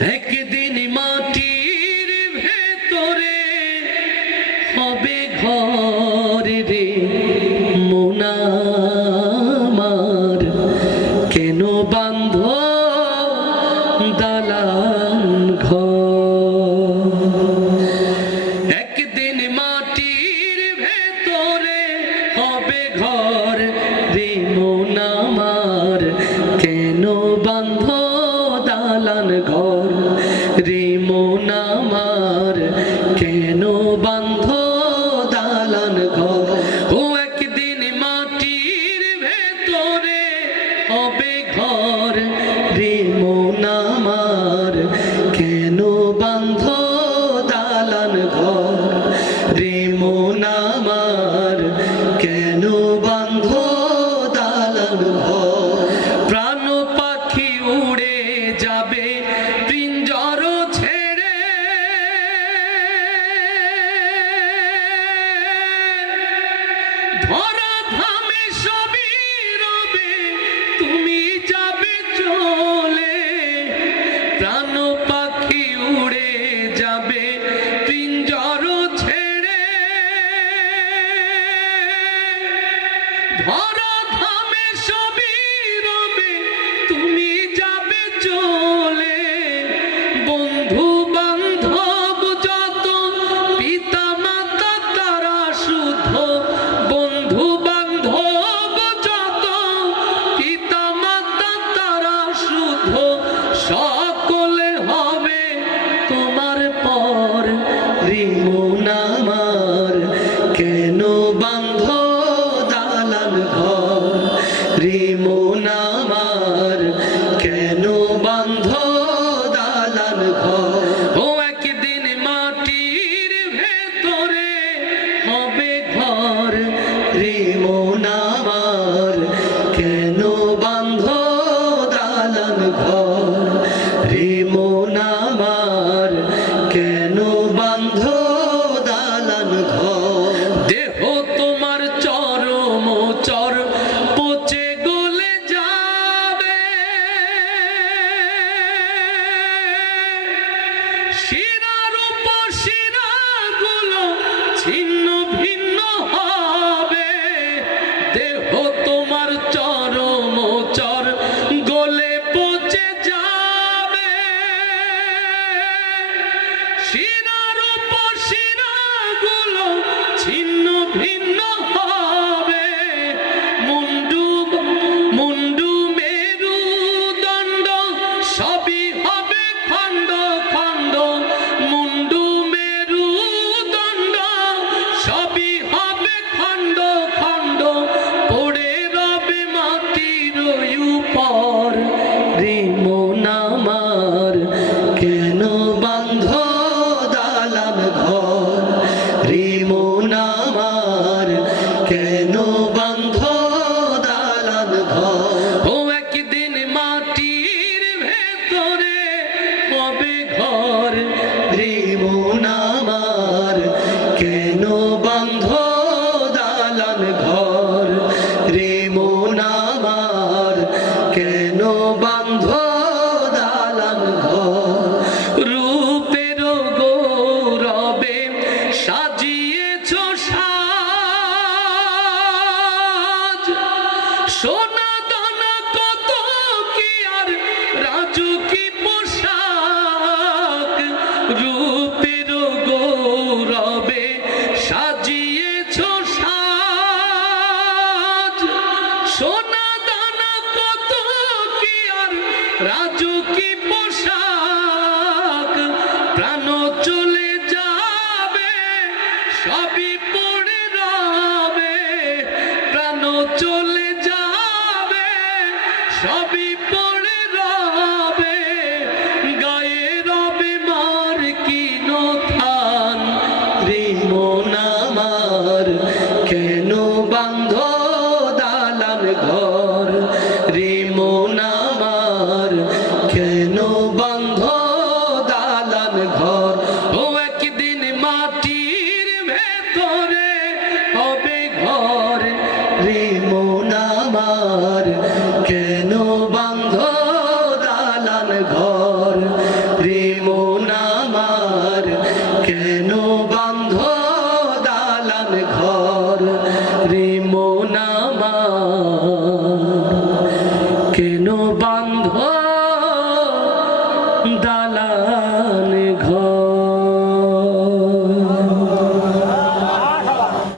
একদিন মাটির ভেতরে হবে ঘর রে মন আমার, কেন বাঁধ দালান ঘর। একদিন মাটির ভেতরে হবে ঘর রে মন আমার, কেন বাঁধ দালান ঘর রে মন আমার, কেন বাঁধ দালান ঘর। ও একদিন মাটির ভেতরে হবে ঘর রে মন আমার, কেন বাঁধ দালান ঘর রে মন আমার, কেন বাঁধ দালান ঘর। প্রাণ পাখি উড়ে যাবে পিঞ্জর ছেড়ে, ধরা ধামে সবই রবে তুমি যাবে চলে। প্রাণ পাখি উড়ে যাবে পিঞ্জর ছেড়ে, ধরা ধামে সবই রবে তুমি যাবে চলে। বন্ধু বান্ধব যত পিতা মাতা তারা শুদ্ধ, বন্ধু বান্ধব যত পিতা মাতা তারা শুদ্ধ, সকলে হবে তোমার পর রে মন আমার, কেন বাঁধ দালান ঘর রে মন আমার, কেন বাঁধ দালান ঘর। ও একদিন মাটির ভেতরে হবে ঘর রে মন আমার, কেন বাঁধ দালান ঘর রে মন আমার, কেন বাঁধ দালান ঘর। দেহ তোমার চরম চর পচে গলে যাবে, শিরার উপর শিরাগুলো ছিন্ন ভিন্ন হবে। দেহ তোমার চরম চর গলে পচে যাবে, শিরার উপর শিরাগুলো ছিন্ন ভিন্ন হবে। মুন্ডু মুন্ডু মেরুদণ্ড সবই হবে খণ্ড খণ্ড, মুন্ডু মেরুদণ্ড সবই হবে খণ্ড খণ্ড, পড়ে রবে মাটির উপর রে মন আমার, কেন বাঁধ শ্মশান ঘর রে মন আমার, কেন বান্ধ দালান